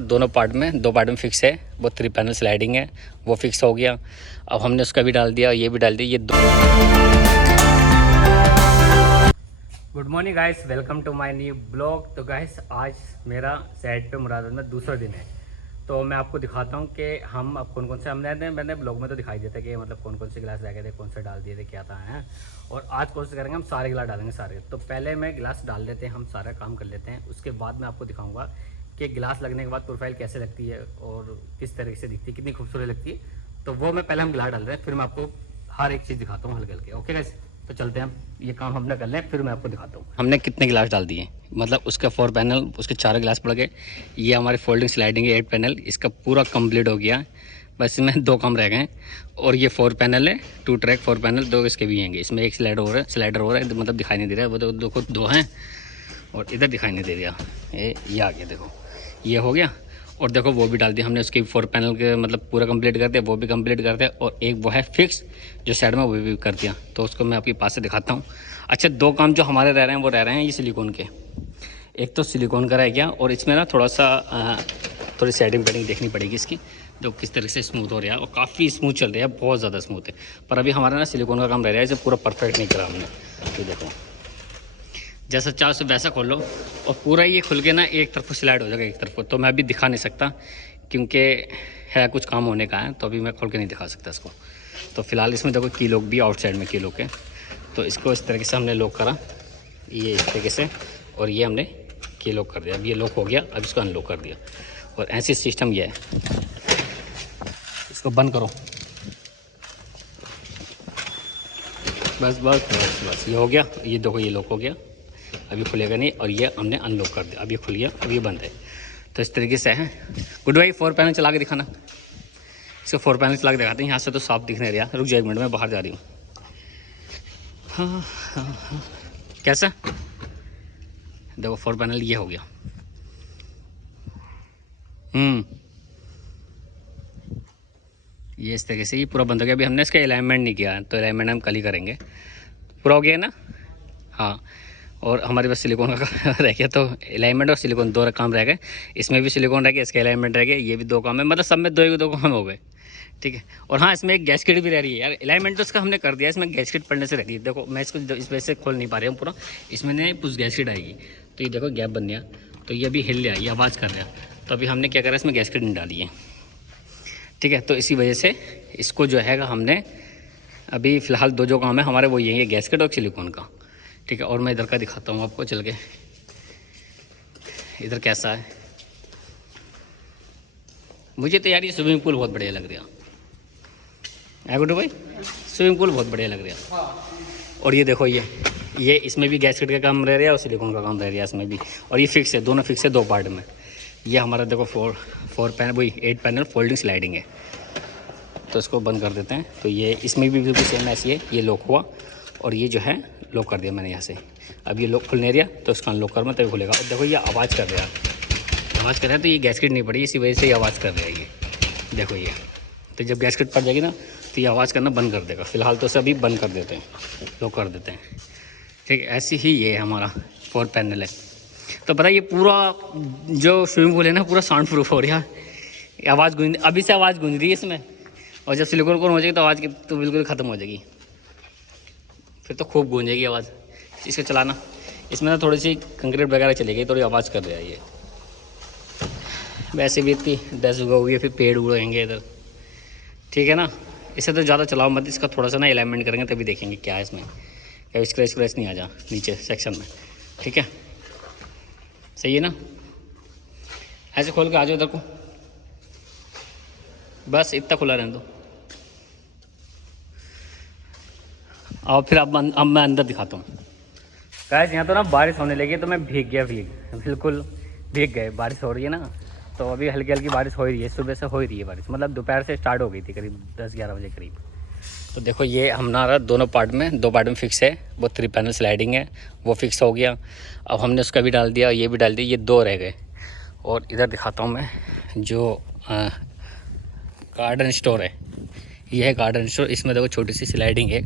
दोनों पार्ट में, दो पार्ट में फिक्स है। वो 3 पैनल स्लाइडिंग है, वो फिक्स हो गया। अब हमने उसका भी डाल दिया, ये भी डाल दिया। ये दो। Good morning guys, welcome to my new blog. तो गाइस आज मेरा साइड पे मुरादाबाद में दूसरा दिन है। तो मैं आपको दिखाता हूँ कि हम अब कौन कौन से मैंने ब्लॉग में तो दिखाई देता कि मतलब कौन कौन से गिलास रह गए थे, कौन से डाल दिए थे, क्या था है। और आज कोशिश करेंगे हम सारे गिलास डालेंगे सारे। तो पहले मैं गिलास डाल देते हैं, हम सारा काम कर लेते हैं। उसके बाद मैं आपको दिखाऊंगा कि गिलास लगने के बाद प्रोफाइल कैसे लगती है और किस तरीके से दिखती है, कितनी खूबसूरत लगती है। तो वो मैं पहले हम गिलास डाल रहे हैं, फिर मैं आपको हर एक चीज़ दिखाता हूँ हल्के हल्के। ओके गाइस, तो चलते हैं, ये काम हमने कर लें, फिर मैं आपको दिखाता हूँ हमने कितने गिलास डाल दिए। मतलब उसका 4 पैनल, उसके 4 गिलास पड़ गए। ये हमारी फोल्डिंग स्लाइडिंग है 8 पैनल, इसका पूरा कंप्लीट हो गया। बस इसमें 2 काम रह गए। और ये 4 पैनल है, 2 ट्रैक 4 पैनल, 2 इसके भी हैं। इसमें एक स्लाइडर हो रहा है, मतलब दिखाई नहीं दे रहा है। वो तो देखो 2 हैं और इधर दिखाई नहीं दे रहा। ये आ गया, देखो ये हो गया। और देखो वो भी डाल दिया हमने, उसके 4 पैनल के मतलब पूरा कंप्लीट कर दिया, वो भी कंप्लीट कर दिया। और एक वो है फिक्स जो साइड में, वो भी कर दिया। तो उसको मैं आपके पास से दिखाता हूँ। अच्छा, 2 काम जो हमारे रह रहे हैं वो रह रहे हैं ये सिलिकॉन के। एक तो सिलिकॉन का रह गया, और इसमें ना थोड़ा सा थोड़ी सेटिंग पेटिंग देखनी पड़ेगी इसकी, जो किस तरह से स्मूथ हो रहा है। और काफ़ी स्मूथ चल रहा है, बहुत ज़्यादा स्मूथ है। पर अभी हमारा ना सिलिकॉन का काम रह रहा है, इसे पूरा परफेक्ट नहीं करा हमने। तो देखो जैसा चाहो उसे वैसा खोल लो, और पूरा ये खुल के ना एक तरफ स्लाइड हो जाएगा, एक तरफ को। तो मैं अभी दिखा नहीं सकता क्योंकि है कुछ काम होने का है, तो अभी मैं खोल के नहीं दिखा सकता इसको। तो फिलहाल इसमें देखो की लॉक भी आउटसाइड में की लॉक है। तो इसको इस तरीके से हमने लॉक करा, ये इस तरीके से, और ये हमने की लॉक कर दिया। अब ये लॉक हो गया, अब इसको अनलॉक कर दिया। और ऐसी सिस्टम ये है, इसको बंद करो, बस बस बस बस, ये हो गया। ये देखो ये लॉक हो गया, अभी खुलेगा नहीं। और ये हमने अनलॉक कर दिया, अब ये खुल गया, अब ये बंद है। तो इस तरीके से है। गुड भाई 4 पैनल चला के दिखाना, इसको 4 पैनल चला के दिखाते हैं। यहाँ से तो साफ दिख नहीं रहा, रुक जाए 1 मिनट में बाहर जा रही हूँ। हाँ हाँ हाँ, कैसा देखो 4 पैनल ये हो गया। ये इस तरीके से ये पूरा बंद हो गया। अभी हमने इसका अलाइनमेंट नहीं किया, तो अलाइनमेंट हम कल ही करेंगे। पूरा हो गया ना, हाँ। और हमारे पास सिलिकॉन का रह गया, तो अलाइनमेंट और सिलिकॉन 2 काम रह गए। इसमें भी सिलिकॉन रह गया, इसका अलाइनमेंट रह गया, ये भी 2 काम है। मतलब सब में 2 काम हो गए, ठीक है। और हाँ, इसमें एक गैसकेट भी रह रही है यार। अलाइनमेंट तो इसका हमने कर दिया, इसमें गैसकेट पड़ने से रह गई। देखो मैं इसको इस वजह से खोल नहीं पा रहा हूँ पूरा, इसमें नहीं पुश गैसकेट आएगी। तो ये देखो गैप बन गया, तो ये अभी हिल रहा है, ये आवाज़ कर रहा है। तो अभी हमने क्या करा, इसमें गैसकेट नहीं डाली है, ठीक है। तो इसी वजह से इसको जो है हमने अभी फ़िलहाल 2 जो काम है हमारे वो यही है, गैसकेट और सिलिकॉन का, ठीक है। और मैं इधर का दिखाता हूँ आपको चल के, इधर कैसा है। मुझे तो यार ये स्विमिंग पूल बहुत बढ़िया लग रहा है गुड्डू भाई, स्विमिंग पूल बहुत बढ़िया लग रहा है। और ये देखो ये इसमें भी गैसकेट का काम रह रहा है और सिलिकॉन का काम रह रहा है इसमें भी। और ये फिक्स है, दोनों फिक्स है 2 पार्ट में। ये हमारा देखो 4 पैनल, वही 8 पैनल फोल्डिंग स्लाइडिंग है। तो इसको बंद कर देते हैं। तो ये इसमें भी बिल्कुल सेम ऐसी है, ये लॉक हुआ, और ये जो है लॉक कर दिया मैंने यहाँ से। अब ये लॉक खुल नहीं रहा, तो इसका अनलॉक कर मैं तभी खुलेगा। और देखो ये आवाज़ कर रहा है, आवाज़ कर रहा है। तो ये गैसकेट नहीं पड़ी, इसी वजह से ये आवाज़ कर रहा है। ये देखो ये, तो जब गैसकेट पड़ जाएगी ना, तो ये आवाज़ करना बंद कर देगा। फिलहाल तो इसे अभी बंद कर देते हैं, लॉक कर देते हैं, ठीक है। ऐसी ही ये हमारा 4 पैनल है। तो पता है ये पूरा जो स्विमिंग पूल है ना, पूरा साउंड प्रूफ हो रहा है। आवाज़ गूंज, अभी से आवाज़ गूंज रही है इसमें। और जब सिलिकॉन हो जाएगी तो आवाज़ की तो बिल्कुल ख़त्म हो जाएगी, फिर तो खूब गूंजेगी आवाज़। इसको चलाना, इसमें ना थोड़ी सी कंक्रीट वगैरह चलेगी, थोड़ी आवाज़ कर रहा है ये। वैसे भी इतनी डस्ट उगोगी, फिर पेड़ उड़ेंगे इधर, ठीक है ना। इसे तो ज़्यादा चलाओ मत, इसका थोड़ा सा ना अलाइनमेंट करेंगे तभी देखेंगे क्या है इसमें, क्या स्क्रैच स्क्रैच नहीं आ जा नीचे सेक्शन में, ठीक है। सही है ना, ऐसे खोल के आ जाओ इधर को, बस इतना खुला रहने दो। और फिर अब मैं अंदर दिखाता हूँ। गाइस यहाँ तो ना बारिश होने लगी है, तो मैं बिल्कुल भीग गए। बारिश हो रही है ना, तो अभी हल्की हल्की बारिश हो ही रही है, सुबह से हो ही रही है बारिश। मतलब दोपहर से स्टार्ट हो गई थी करीब 10-11 बजे करीब। तो देखो ये हमारा दोनों पार्ट में, 2 पार्ट में फिक्स है। वो 3 पैनल स्लाइडिंग है, वो फिक्स हो गया। अब हमने उसका भी डाल दिया, ये भी डाल दिया, ये 2 रह गए। और इधर दिखाता हूँ मैं, जो गार्डन स्टोर है, ये है गार्डन स्टोर। इसमें देखो छोटी सी स्लाइडिंग है,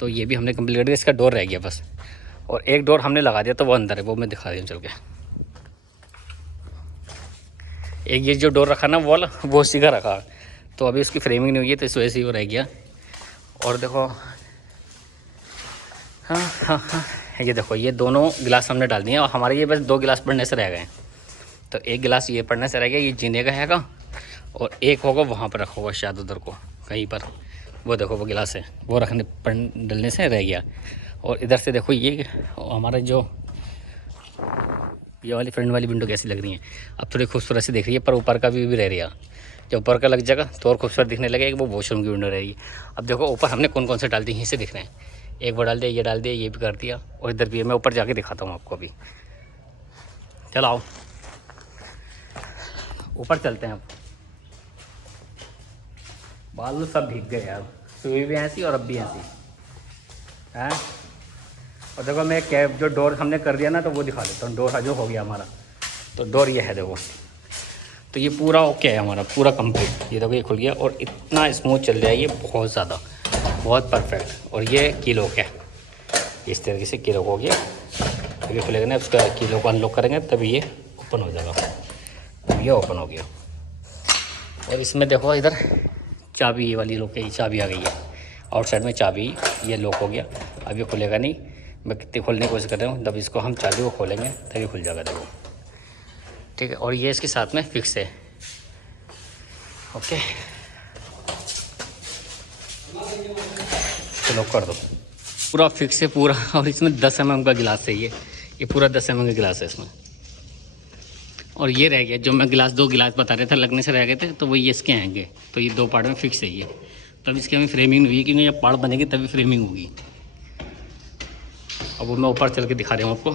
तो ये भी हमने कंप्लीट कर दिया। इसका डोर रह गया बस, और एक डोर हमने लगा दिया, तो वो अंदर है, वो मैं दिखा दिया चल के। एक ये जो डोर रखा ना वॉल, वो सीधा रखा, तो अभी उसकी फ्रेमिंग नहीं हुई है, तो इस वजह से वो रह गया। और देखो, हाँ हाँ हाँ, ये देखो ये दोनों गिलास हमने डाल दिए और हमारे ये बस 2 गिलास पड़ने से रह गए। तो एक गिलास ये पड़ने से रह गया, ये जीने का हैगा, और एक होगा वहाँ पर रखा होगा शायद उधर को कहीं पर, वो देखो वो गिलास है, वो रखने डलने से रह गया। और इधर से देखो ये हमारा जो ये वाली फ्रंट वाली विंडो कैसी लग रही है, अब थोड़ी खूबसूरत सी दिख रही है, पर ऊपर का भी रह रही है। जब ऊपर का लग जाएगा तो और खूबसूरत दिखने लगेगा, वो वॉशरूम की विंडो रहेगी। अब देखो ऊपर हमने कौन कौन से डाल दिए, यहीं से दिख रहे हैं, एक वो डाल दिया, ये डाल दिया, ये भी कर दिया, और इधर भी है। मैं ऊपर जाके दिखाता हूँ आपको अभी, चलो आओ ऊपर चलते हैं। अब बालू सब भीग गए यार, सुई भी ऐसी और अब भी ऐसी है। और देखो मैं कैब जो डोर हमने कर दिया ना, तो वो दिखा देता हूँ, डोर जो हो गया हमारा। तो डोर ये है देखो, तो ये पूरा ओके है हमारा, पूरा कंप्लीट। ये देखो ये खुल गया और इतना स्मूथ चल रहा है ये, बहुत ज़्यादा, बहुत परफेक्ट। और ये की लॉक है, इस तरीके से की लॉक हो गया। अभी खुलेगा ना, उसका की लॉक अनलॉक करेंगे तभी ये ओपन हो जाएगा। तब ये ओपन हो गया। और इसमें देखो इधर चाबी, ये वाली लॉक है, चाबी आ गई है आउटसाइड में, चाबी ये लॉक हो गया। अब ये खुलेगा नहीं, मैं कितनी खोलने की कोशिश कर रहा हूँ, तब इसको हम चाबी को खोलेंगे तभी खुल जाएगा देखो, ठीक है। और ये इसके साथ में फिक्स है, ओके। तो लॉक कर दो, पूरा फिक्स है पूरा। और इसमें 10 mm का गिलास है, ये पूरा 10 mm का गिलास है इसमें। और ये रह गया जो मैं गिलास, 2 गिलास बता रहे थे लगने से रह गए थे, तो वो ये इसके आएंगे। तो ये 2 पार्ट में फिक्स है ये, तब इसकी हमें फ्रेमिंग हुई, क्योंकि ये पार्ट बनेगी तभी फ्रेमिंग होगी। अब वो मैं ऊपर चल के दिखा रहा हूँ आपको,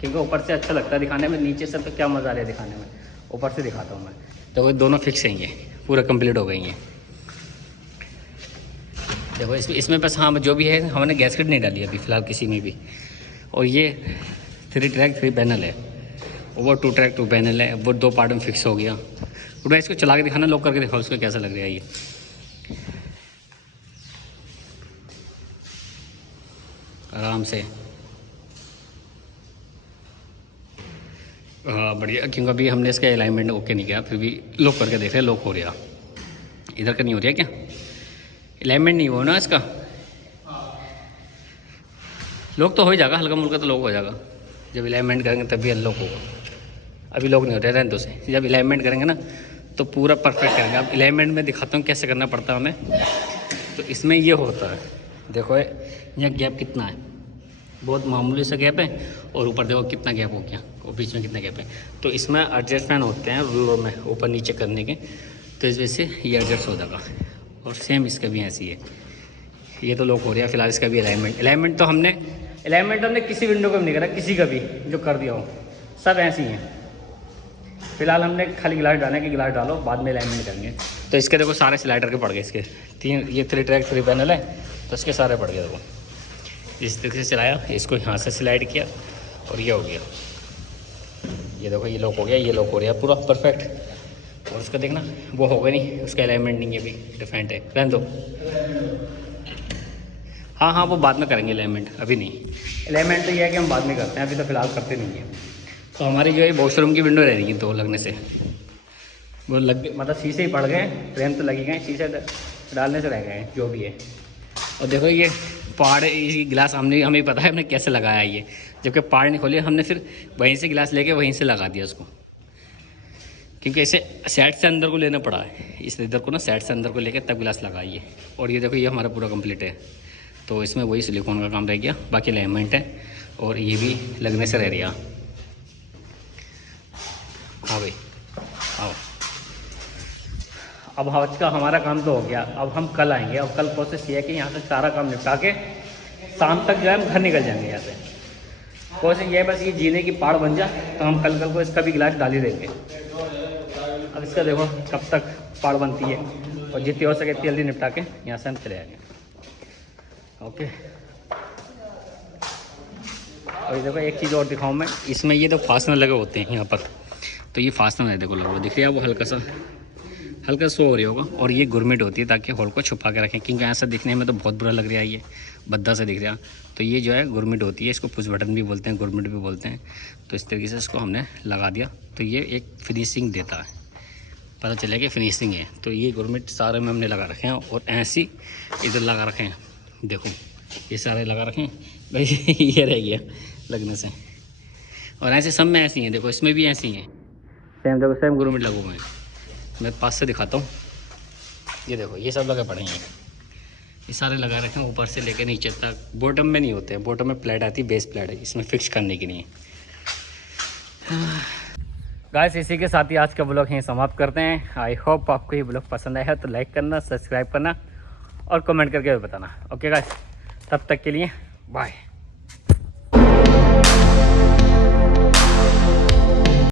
क्योंकि ऊपर से अच्छा लगता है दिखाने में, नीचे से तो क्या मज़ा आ रहा है दिखाने में, ऊपर से दिखाता हूँ मैं। तो वो दोनों फिक्स हैं, ये पूरा कंप्लीट हो गई हैं। देखो इसमें बस हाँ जो भी है, हमने गैसकेट नहीं डाली अभी फ़िलहाल किसी में भी। और ये 3 ट्रैक 3 पैनल है, वो 2 ट्रैक 2 पैनल है, वो 2 पार्ट में फिक्स हो गया। पूरा इसको चला के दिखाना, लॉक करके दिखाओ उसको कैसा लग रहा है ये। आराम से, हाँ बढ़िया, क्योंकि अभी हमने इसका अलाइनमेंट ओके नहीं किया, फिर भी लॉक करके देख रहे हैं, लॉक हो रहा। इधर का नहीं हो रहा क्या, अलाइनमेंट नहीं हुआ ना इसका, लॉक तो हो ही जाएगा, हल्का मुल्का तो लॉक हो जाएगा। जब अलाइनमेंट करेंगे तभी अनलॉक होगा, अभी लॉक नहीं हो रहा है, रहने दो से। जब अलाइनमेंट करेंगे ना तो पूरा परफेक्ट करेंगे। अब अलाइनमेंट में दिखाता हूँ कैसे करना पड़ता है हमें। तो इसमें ये होता है, देखो यहाँ गैप कितना है, बहुत मामूली सा गैप है, और ऊपर देखो कितना गैप हो गया, और बीच में कितना गैप है। तो इसमें एडजस्टमेंट होते हैं रूलर में ऊपर नीचे करने के, तो इस वजह से ये एडजस्ट हो जाएगा। और सेम इसका भी ऐसी है, ये तो लॉक हो रहा है फिलहाल। इसका भी अलाइनमेंट तो हमने किसी विंडो का भी नहीं करा, किसी का भी जो कर दिया हो, सब ऐसे ही हैं। फिलहाल हमने खाली गिलास डालना है कि गिलास डालो, बाद में अलाइनमेंट करेंगे। तो इसके देखो सारे स्लाइडर के पड़ गए, इसके 3, ये 3 ट्रैक 3 पैनल है, तो इसके सारे पड़ गए। देखो इस तरीके से चलाया, इसको यहाँ से स्लाइड किया और ये हो गया। ये देखो ये लॉक हो गया, ये लॉक हो रहा है पूरा परफेक्ट। और उसका देखना वो होगा नहीं, उसका अलाइनमेंट नहीं है, अभी डिफरेंट है, रहने दो। हाँ वो बाद में करेंगे अलाइनमेंट, अभी नहीं। अलाइनमेंट तो ये है कि हम बाद में करते हैं, अभी तो फ़िलहाल करते नहीं हैं। तो हमारी जो है वॉशरूम की विंडो रह रही है 2 लगने से, वो लग मतलब शीशे ही पड़ गए, फ्रेम तो लगी गए, शीशे डालने से रह गए जो भी है। और देखो ये पहाड़, ये गिलास हमें पता है हमने कैसे लगाया ये, जबकि पहाड़ नहीं खोले हमने, फिर वहीं से गिलास लेके वहीं से लगा दिया उसको, क्योंकि ऐसे साइड से अंदर को लेना पड़ा है, इस इधर को ना साइड से अंदर को लेके तब गिलास लगाइए। और ये देखो ये हमारा पूरा कंप्लीट है, तो इसमें वही सिलिकॉन का काम रह गया, बाकी अलाइनमेंट है और ये भी लगने से रह रहा। हाँ भाई आओ, अब आज का हमारा काम तो हो गया, अब हम कल आएंगे। अब कल कोशिश ये है कि यहाँ से सारा काम निपटा के शाम तक जो है हम घर निकल जाएंगे यहाँ से। कोशिश ये है बस ये जीने की पहाड़ बन जाए, तो हम कल को इसका भी गिलास डाल ही देंगे। अब इसका देखो कब तक पहाड़ बनती है, और जितनी हो सके इतनी जल्दी निपटा के यहाँ से हम चले आएंगे। ओके, और ये देखो एक चीज़ और दिखाऊँ मैं, इसमें ये तो फास्टनर लगे होते हैं यहाँ पर, तो ये फास्टनर है देखो लगा, दिख रहा है वो हल्का सा हल्का शो हो रही होगा। और ये गुरमिट होती है ताकि होल को छुपा के रखें, क्योंकि ऐसा दिखने में तो बहुत बुरा लग रहा है, ये भद्दा सा दिख रहा। तो ये जो है गुरमिट होती है, इसको पुश बटन भी बोलते हैं, गुरमिट भी बोलते हैं। तो इस तरीके से इसको हमने लगा दिया, तो ये एक फिनिशिंग देता है, पता चले कि फिनिशिंग है। तो ये गुरमिट सारे में हमने लगा रखे हैं, और ऐसे इधर लगा रखे हैं, देखो ये सारे लगा रखे हैं भाई। ये रह गया लगने से, और ऐसे सब में ऐसी हैं, देखो इसमें भी ऐसी हैं सेम, देखो सेम गुरमिट लगे हुए हैं। मैं पास से दिखाता हूँ, ये देखो ये सब लगे पड़े हैं, ये सारे लगा रखे हैं ऊपर से लेकर नीचे तक। बॉटम में नहीं होते, बॉटम में प्लेट आती है, बेस प्लेट है, इसमें फिक्स करने की नहीं है। गाइस इसी के साथ ही आज का ब्लॉग यहीं समाप्त करते हैं। आई होप आपको ये ब्लॉग पसंद आया है, तो लाइक करना, सब्सक्राइब करना और कमेंट करके बताना। ओके गाइस, तब तक के लिए बाय।